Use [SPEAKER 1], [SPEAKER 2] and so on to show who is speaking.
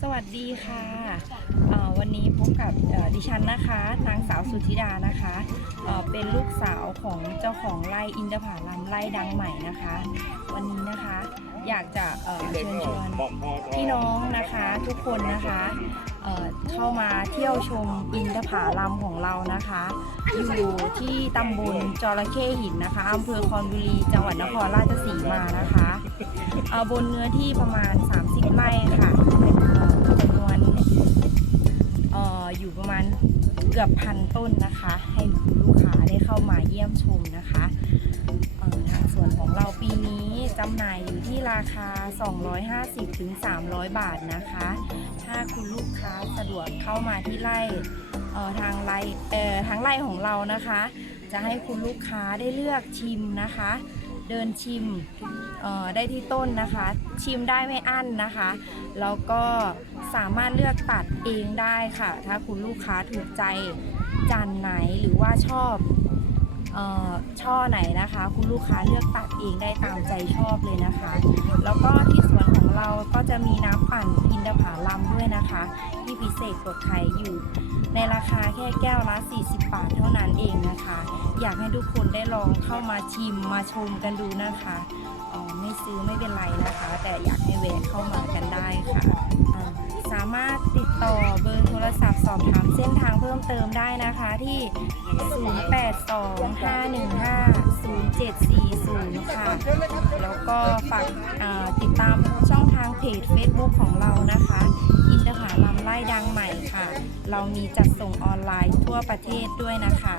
[SPEAKER 1] สวัสดีค่ะเอ่อวันนี้พบกับเอ่อดิฉันนะคะ นางสาวสุธิดานะคะเอ่อเป็นลูกสาวของเจ้าของไร่อินทผลัมไร่ดังใหม่นะคะ วันนี้นะคะอยากจะเอ่อเชิญชวนพี่น้องนะคะทุกคนนะคะ เเข้ามาเที่ยวชมอินทผลัมของเรานะคะ อยู่ที่ตำบลจระเข้หินนะคะอำเภอคอนบุรีจังหวัดนครราชสีมานะคะเอ่อบนเนื้อที่ประมาณ 30 ไร่ค่ะเอ่อจำนวนอออยู่ประมาณเกือบพันต้นนะคะให้ำหน่ายอยู่ที่ราคา 250-300 บาทนะคะ ถ้าคุณลูกค้าสะดวกเข้ามาที่ไร่ทางไร่ทางไร่ของเรานะคะ จะให้คุณลูกค้าได้เลือกชิมนะคะ เดินชิมได้ที่ต้นนะคะ ชิมได้ไม่อั้นนะคะ แล้วก็สามารถเลือกตัดเองได้ค่ะ ถ้าคุณลูกค้าถูกใจจานไหนหรือว่าชอบ ช่อไหนนะคะ คุณลูกค้าเลือกตัดเองได้ตามใจชอบเลยนะคะ แล้วก็ที่สวนของเราก็จะมีน้ำปั่นอินทผลัมด้วยนะคะ ที่พิเศษกว่าใครอยู่ ในราคาแค่แก้วละ 40 บาทเท่านั้นเองนะคะ อยากให้ทุกคนได้ลองเข้ามาชิมมาชมกันดูนะคะไม่ซื้อไม่เป็นไรนะคะ แต่อยากให้แวะเข้ามากันได้ค่ะสามารถ อบถามเส้นทางเพิ่มเติมได้นะคะที่ 0825150740 ค่ะ แล้วก็ฝากติดตามช่องทางเพจ Facebook ของเรานะคะ อินทผลัมไล่ดังใหม่ค่ะ เรามีจัดส่งออนไลน์ทั่วประเทศด้วยนะคะ